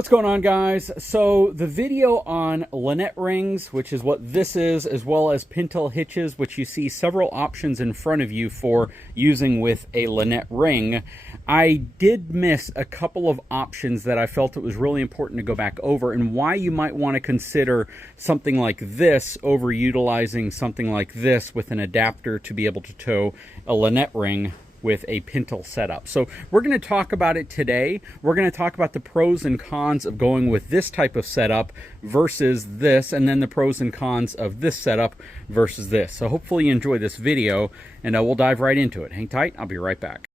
What's going on, guys? So the video on Lynette rings, which is what this is, as well as Pintle hitches, which you see several options in front of you for using with a Lynette ring. I did miss a couple of options that I felt it was really important to go back over, and why you might want to consider something like this over utilizing something like this with an adapter to be able to tow a Lynette ring with a Pintle setup. So we're going to talk about it today. We're going to talk about the pros and cons of going with this type of setup versus this, and then the pros and cons of this setup versus this. So hopefully you enjoy this video, and we'll dive right into it. Hang tight, I'll be right back.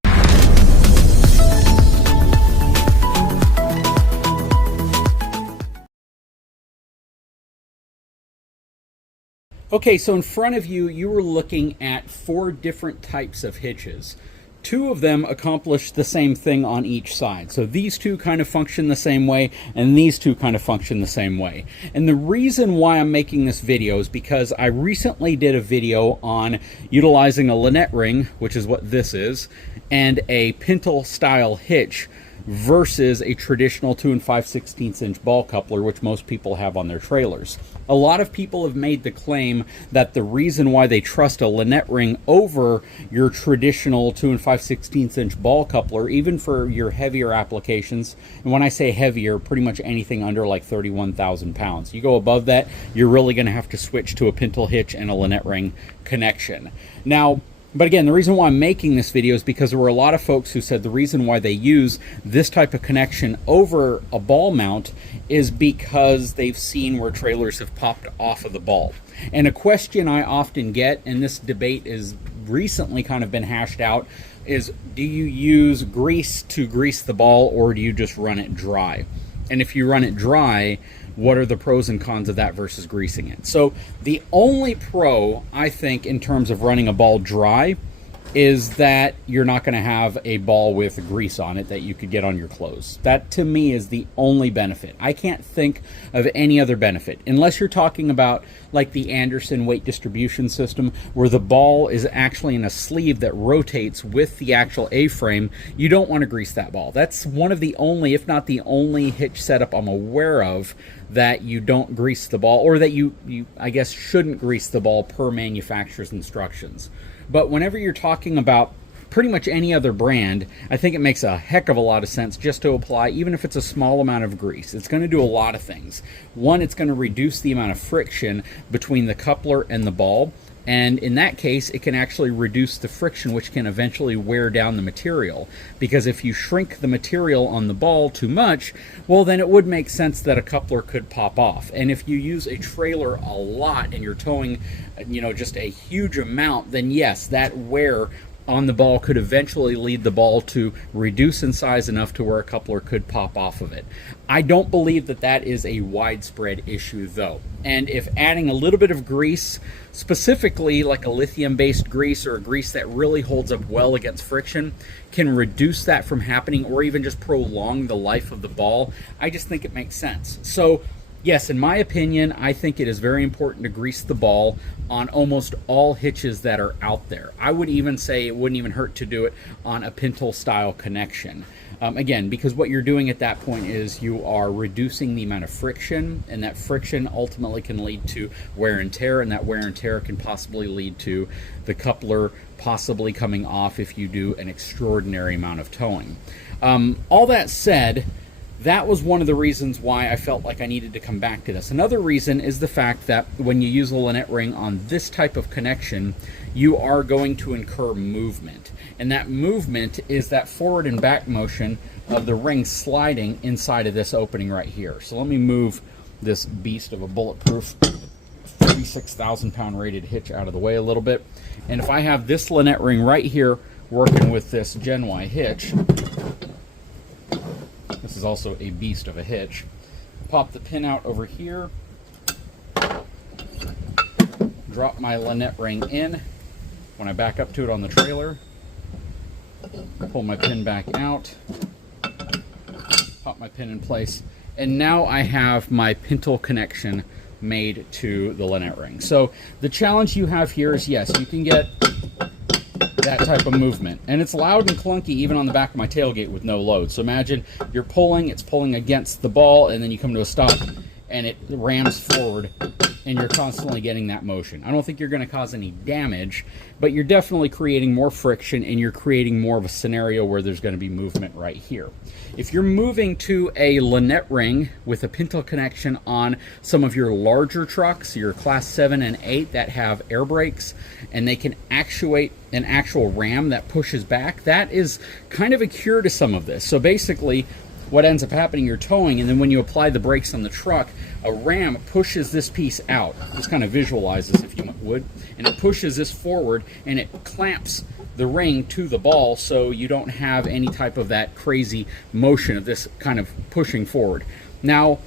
Okay, so in front of you, you were looking at 4 different types of hitches. 2 of them accomplish the same thing on each side. So these 2 kind of function the same way, and these 2 kind of function the same way. And the reason why I'm making this video is because I recently did a video on utilizing a Lynette ring, which is what this is, and a Pintle style hitch versus a traditional 2 5/16 inch ball coupler, which most people have on their trailers. A lot of people have made the claim that the reason why they trust a Lynette ring over your traditional 2 5/16 inch ball coupler, even for your heavier applications, and when I say heavier, pretty much anything under like 31,000 pounds. You go above that, you're really going to have to switch to a Pintle hitch and a Lynette ring connection. Now, but again, the reason why I'm making this video is because there were a lot of folks who said the reason why they use this type of connection over a ball mount is because they've seen where trailers have popped off of the ball. And a question I often get, and this debate is recently kind of been hashed out, is do you use grease to grease the ball, or do you just run it dry? And if you run it dry, what are the pros and cons of that versus greasing it? So the only pro, I think, in terms of running a ball dry is that you're not going to have a ball with grease on it that you could get on your clothes. That, to me, is the only benefit. I can't think of any other benefit, unless you're talking about like the Anderson weight distribution system, where the ball is actually in a sleeve that rotates with the actual A-frame. You don't want to grease that ball. That's one of the only, if not the only, hitch setup I'm aware of that you don't grease the ball, or that you I guess shouldn't grease the ball per manufacturer's instructions. But whenever you're talking about pretty much any other brand, I think it makes a heck of a lot of sense just to apply, even if it's a small amount of grease. It's going to do a lot of things. One, it's going to reduce the amount of friction between the coupler and the ball. And in that case, it can actually reduce the friction, which can eventually wear down the material. Because if you shrink the material on the ball too much, well, then it would make sense that a coupler could pop off. And if you use a trailer a lot and you're towing, just a huge amount, then yes, that wear on the ball could eventually lead the ball to reduce in size enough to where a coupler could pop off of it. I don't believe that that is a widespread issue, though. And if adding a little bit of grease, specifically like a lithium-based grease or a grease that really holds up well against friction, can reduce that from happening, or even just prolong the life of the ball, I just think it makes sense. So yes, in my opinion, I think it is very important to grease the ball on almost all hitches that are out there. I would even say it wouldn't even hurt to do it on a Pintle style connection. Again, because what you're doing at that point is you are reducing the amount of friction, and that friction ultimately can lead to wear and tear, and that wear and tear can possibly lead to the coupler possibly coming off if you do an extraordinary amount of towing. All that said, that was one of the reasons why I felt like I needed to come back to this. Another reason is the fact that when you use a Lynette ring on this type of connection, you are going to incur movement. And that movement is that forward and back motion of the ring sliding inside of this opening right here. So let me move this beast of a bulletproof 36,000 pound rated hitch out of the way a little bit. And if I have this Lynette ring right here working with this Gen Y hitch, this is also a beast of a hitch. Pop the pin out over here, drop my Lynette ring in. When I back up to it on the trailer, pull my pin back out, pop my pin in place, and now I have my Pintle connection made to the Lynette ring. So the challenge you have here is, yes, you can get that type of movement. And it's loud and clunky even on the back of my tailgate with no load. So imagine you're pulling, it's pulling against the ball, and then you come to a stop and it rams forward, and you're constantly getting that motion. I don't think you're going to cause any damage, but you're definitely creating more friction, and you're creating more of a scenario where there's going to be movement right here. If you're moving to a Lynette ring with a Pintle connection on some of your larger trucks, your class 7 and 8 that have air brakes, and they can actuate an actual ram that pushes back, that is kind of a cure to some of this. So basically, what ends up happening, you're towing, and then when you apply the brakes on the truck, a ram pushes this piece out. Just kind of visualize this if you would. And it pushes this forward, and it clamps the ring to the ball, so you don't have any type of that crazy motion of this kind of pushing forward. Now,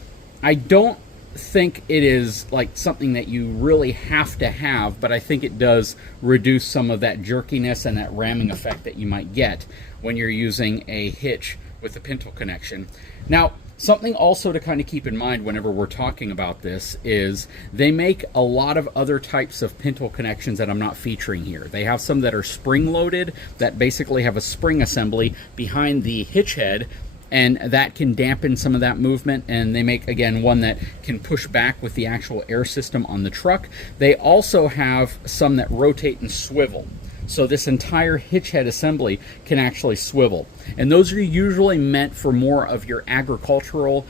I don't think it is like something that you really have to have, but I think it does reduce some of that jerkiness and that ramming effect that you might get when you're using a hitch with a Pintle connection. Now, something also to kind of keep in mind whenever we're talking about this is they make a lot of other types of Pintle connections that I'm not featuring here. They have some that are spring-loaded that basically have a spring assembly behind the hitch head, and that can dampen some of that movement. And they make, again, one that can push back with the actual air system on the truck. They also have some that rotate and swivel. So this entire hitch head assembly can actually swivel. And those are usually meant for more of your agricultural,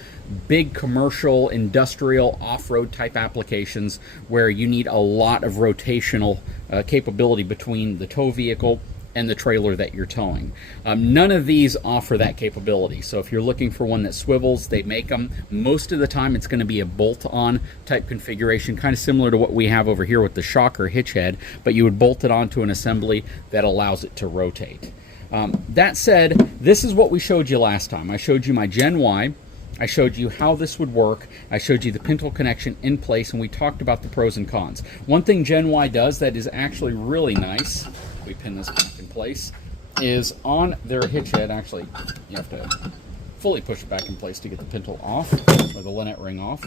big commercial, industrial, off-road type applications where you need a lot of rotational capability between the tow vehicle and the trailer that you're towing. None of these offer that capability. So if you're looking for one that swivels, they make them. Most of the time it's going to be a bolt-on type configuration, kind of similar to what we have over here with the shocker hitch head, but you would bolt it onto an assembly that allows it to rotate. That said, this is what we showed you last time. I showed you my Gen Y. I showed you how this would work. I showed you the Pintle connection in place, and we talked about the pros and cons. One thing Gen Y does that is actually really nice, we pin this back in place, is on their hitch head, actually you have to fully push it back in place to get the Pintle off, or the Lynette ring off.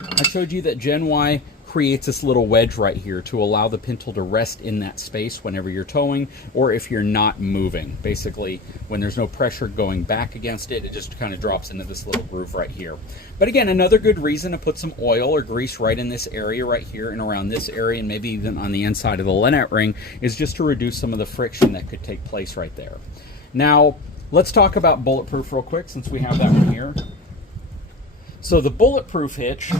I showed you that Gen Y creates this little wedge right here to allow the Pintle to rest in that space whenever you're towing, or if you're not moving. Basically, when there's no pressure going back against it, it just kind of drops into this little groove right here. But again, another good reason to put some oil or grease right in this area right here and around this area, and maybe even on the inside of the Lynette ring, is just to reduce some of the friction that could take place right there. Now, let's talk about bulletproof real quick, since we have that one here. So the bulletproof hitch,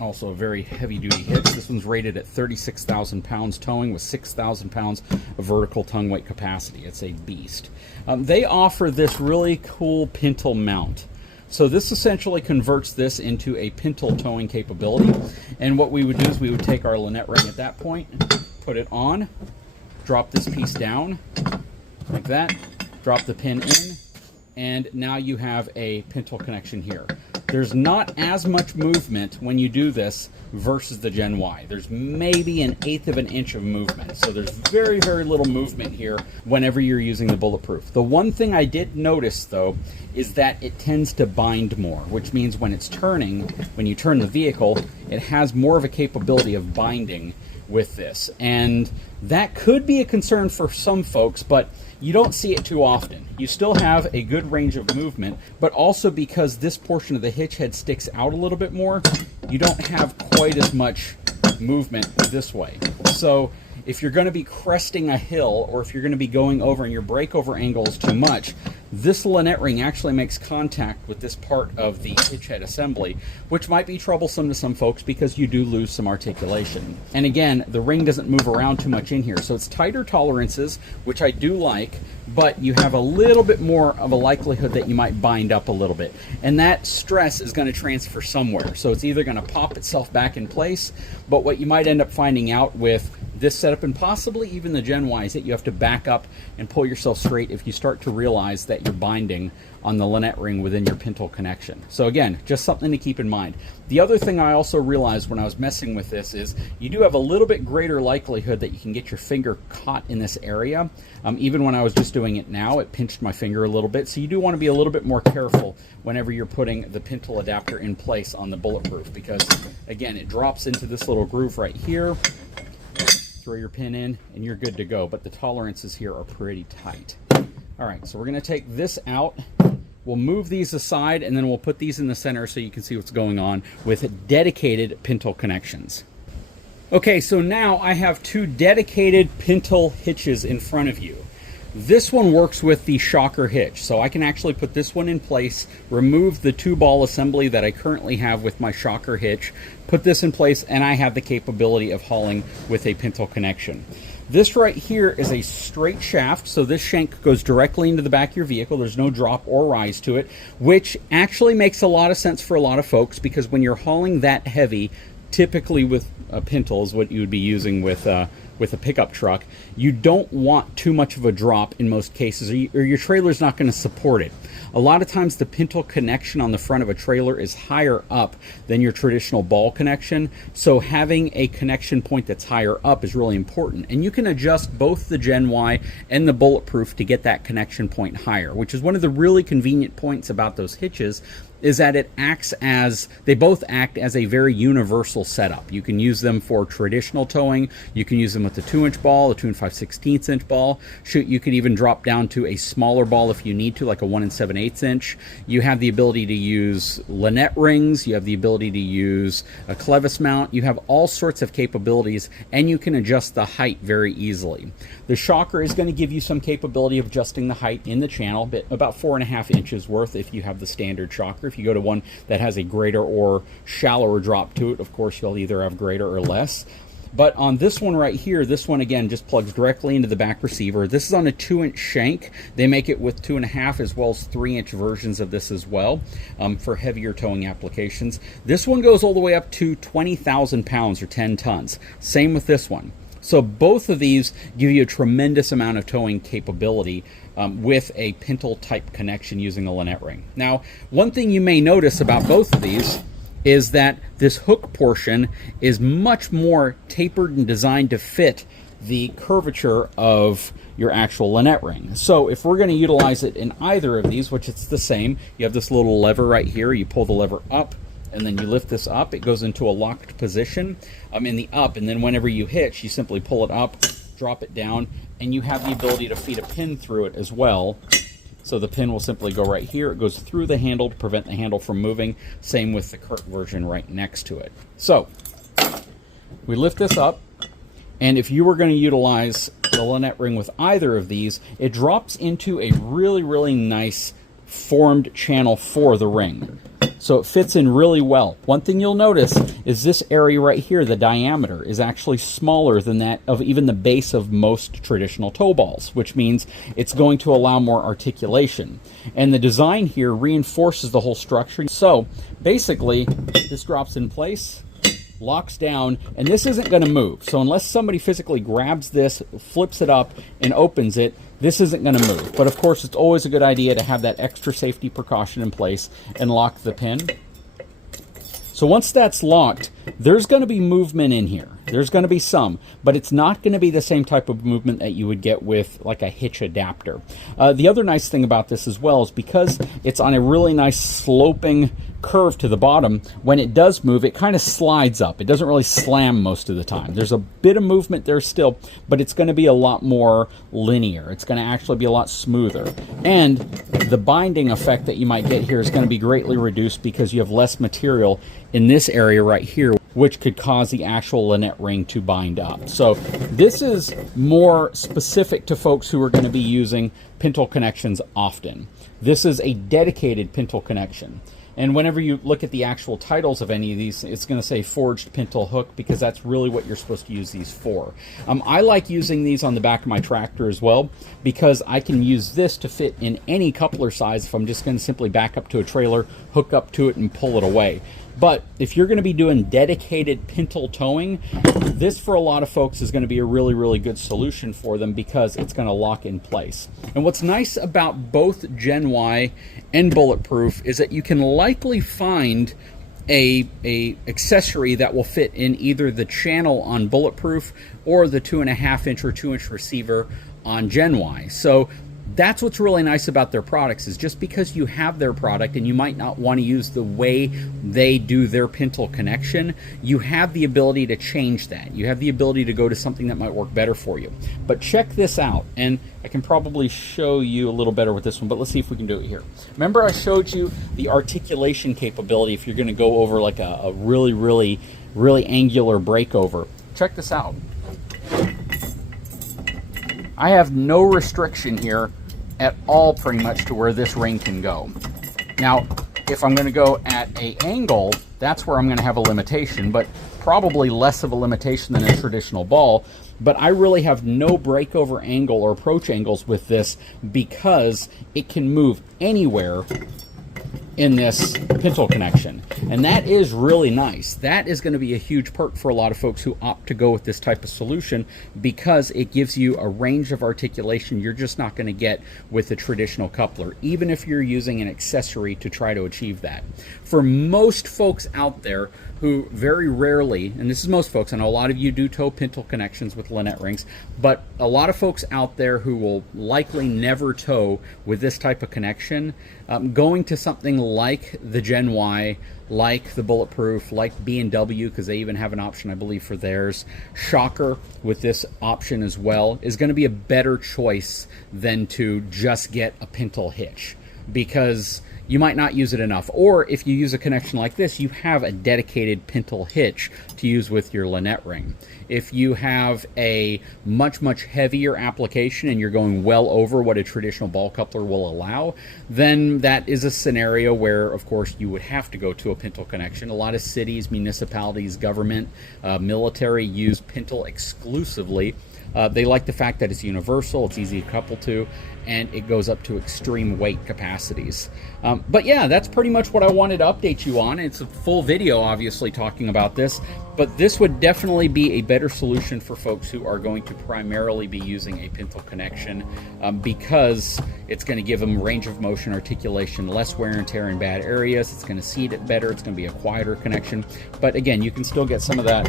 also a very heavy-duty hitch. This one's rated at 36,000 pounds towing with 6,000 pounds of vertical tongue weight capacity. It's a beast. They offer this really cool Pintle mount. So this essentially converts this into a Pintle towing capability. And what we would do is we would take our Lynette ring at that point, put it on, drop this piece down like that, drop the pin in, and now you have a Pintle connection here. There's not as much movement when you do this versus the Gen Y. There's maybe 1/8 of an inch of movement. So there's very, very little movement here whenever you're using the bulletproof. The one thing I did notice, though, is that it tends to bind more, which means when it's turning, when you turn the vehicle, it has more of a capability of binding with this. And that could be a concern for some folks, but you don't see it too often. You still have a good range of movement, but also because this portion of the hitch head sticks out a little bit more, you don't have quite as much movement this way. So if you're going to be cresting a hill, or if you're going to be going over and your breakover angle is too much, this Lynette ring actually makes contact with this part of the hitch head assembly, which might be troublesome to some folks because you do lose some articulation. And again, the ring doesn't move around too much in here, so it's tighter tolerances, which I do like, but you have a little bit more of a likelihood that you might bind up a little bit. And that stress is going to transfer somewhere. So it's either going to pop itself back in place, but what you might end up finding out with this setup, and possibly even the Gen Y, is that you have to back up and pull yourself straight if you start to realize that you're binding on the Lynette ring within your Pintle connection. So again, just something to keep in mind. The other thing I also realized when I was messing with this is you do have a little bit greater likelihood that you can get your finger caught in this area. Even when I was just doing it now, it pinched my finger a little bit. So you do want to be a little bit more careful whenever you're putting the Pintle adapter in place on the bulletproof, because again, it drops into this little groove right here, throw your pin in, and you're good to go. But the tolerances here are pretty tight. All right, so we're going to take this out. We'll move these aside, and then we'll put these in the center so you can see what's going on with dedicated Pintle connections. Okay, so now I have two dedicated Pintle hitches in front of you. This one works with the shocker hitch, so I can actually put this one in place, remove the 2-ball assembly that I currently have with my shocker hitch, put this in place, and I have the capability of hauling with a Pintle connection. This right here is a straight shaft, so this shank goes directly into the back of your vehicle. There's no drop or rise to it, which actually makes a lot of sense for a lot of folks, because when you're hauling that heavy, typically with a Pintle is what you would be using with a pickup truck, you don't want too much of a drop in most cases, or your trailer's not going to support it. A lot of times the Pintle connection on the front of a trailer is higher up than your traditional ball connection, so having a connection point that's higher up is really important. And you can adjust both the Gen Y and the Bulletproof to get that connection point higher, which is one of the really convenient points about those hitches, is that they both act as a very universal setup. You can use them for traditional towing. You can use them with the 2-inch ball, a 2 5/16 inch ball. Shoot, you could even drop down to a smaller ball if you need to, like a 1 7/8 inch. You have the ability to use Lynette rings. You have the ability to use a clevis mount. You have all sorts of capabilities, and you can adjust the height very easily. The shocker is going to give you some capability of adjusting the height in the channel, but about 4.5 inches worth if you have the standard shocker. If you go to one that has a greater or shallower drop to it, of course, you'll either have greater or less. But on this one right here, this one again just plugs directly into the back receiver. This is on a 2-inch shank. They make it with 2.5 as well as 3-inch versions of this as well for heavier towing applications. This one goes all the way up to 20,000 pounds or 10 tons. Same with this one. So both of these give you a tremendous amount of towing capability with a Pintle type connection using a Lynette ring. Now, one thing you may notice about both of these is that this hook portion is much more tapered and designed to fit the curvature of your actual Lynette ring. So if we're going to utilize it in either of these, which it's the same, you have this little lever right here, you pull the lever up, and then you lift this up, it goes into a locked position in the up, and then whenever you hitch, you simply pull it up, drop it down, and you have the ability to feed a pin through it as well. So the pin will simply go right here. It goes through the handle to prevent the handle from moving. Same with the CURT version right next to it. So we lift this up, and if you were going to utilize the Lynette ring with either of these, it drops into a really, really nice formed channel for the ring. So it fits in really well. One thing you'll notice is this area right here, the diameter, is actually smaller than that of even the base of most traditional tow balls, which means it's going to allow more articulation. And the design here reinforces the whole structure. So basically, this drops in place, locks down, and this isn't going to move. So unless somebody physically grabs this, flips it up, and opens it, this isn't going to move. But of course, it's always a good idea to have that extra safety precaution in place and lock the pin. So once that's locked, there's going to be movement in here. There's going to be some, but it's not going to be the same type of movement that you would get with like a hitch adapter. The other nice thing about this as well is because it's on a really nice sloping curve to the bottom, when it does move, it kind of slides up. It doesn't really slam most of the time. There's a bit of movement there still, but it's going to be a lot more linear. It's going to actually be a lot smoother. And the binding effect that you might get here is going to be greatly reduced because you have less material in this area right here, which could cause the actual Lynette ring to bind up. So this is more specific to folks who are going to be using Pintle connections often. This is a dedicated Pintle connection. And whenever you look at the actual titles of any of these, it's going to say forged Pintle hook because that's really what you're supposed to use these for. I like using these on the back of my tractor as well because I can use this to fit in any coupler size if I'm just going to simply back up to a trailer, hook up to it, and pull it away. But if you're going to be doing dedicated Pintle towing, this for a lot of folks is going to be a really, really good solution for them because it's going to lock in place. And what's nice about both Gen Y and Bulletproof is that you can likely find a accessory that will fit in either the channel on Bulletproof or the 2.5 inch or 2 inch receiver on Gen Y. So That's what's really nice about their products, is just because you have their product and you might not want to use the way they do their Pintle connection, you have the ability to change that. You have the ability to go to something that might work better for you. But check this out, and I can probably show you a little better with this one, but let's see if we can do it here. Remember I showed you the articulation capability if you're going to go over like a really angular breakover. Check this out. I have no restriction here at all pretty much to where this ring can go. Now, if I'm going to go at an angle, that's where I'm going to have a limitation, but probably less of a limitation than a traditional ball. But I really have no breakover angle or approach angles with this because it can move anywhere in this Pintle connection, and that is really nice. That is going to be a huge perk for a lot of folks who opt to go with this type of solution, because it gives you a range of articulation you're just not going to get with a traditional coupler, even if you're using an accessory to try to achieve that. For most folks out there who very rarely, and this is most folks, I know a lot of you do tow Pintle connections with Lynette rings, but a lot of folks out there who will likely never tow with this type of connection, going to something like the Gen Y, like the Bulletproof, like B&W, because they even have an option, I believe, for theirs. Shocker with this option as well is going to be a better choice than to just get a Pintle hitch, because you might not use it enough. Or if you use a connection like this, you have a dedicated Pintle hitch to use with your Lynette ring. If you have a much heavier application and you're going well over what a traditional ball coupler will allow, then that is a scenario where, of course, you would have to go to a Pintle connection. A lot of cities, municipalities, government, military use Pintle exclusively. They like the fact that it's universal, it's easy to couple to, and it goes up to extreme weight capacities. But yeah, that's pretty much what I wanted to update you on. It's a full video, obviously, talking about this, but this would definitely be a better solution for folks who are going to primarily be using a Pintle connection, because it's going to give them range of motion, articulation, less wear and tear in bad areas. It's going to seat it better. It's going to be a quieter connection. But again, you can still get some of that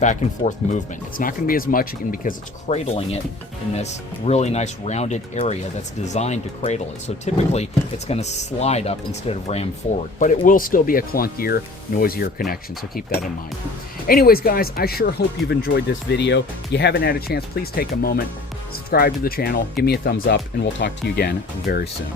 back and forth movement. It's not going to be as much, again, because it's cradling it in this really nice rounded area that's designed to cradle it. So typically it's going to slide up instead of ram forward, but it will still be a clunkier, noisier connection, so keep that in mind. Anyways, guys, I sure hope you've enjoyed this video. If you haven't had a chance, please take a moment, subscribe to the channel, give me a thumbs up, and we'll talk to you again very soon.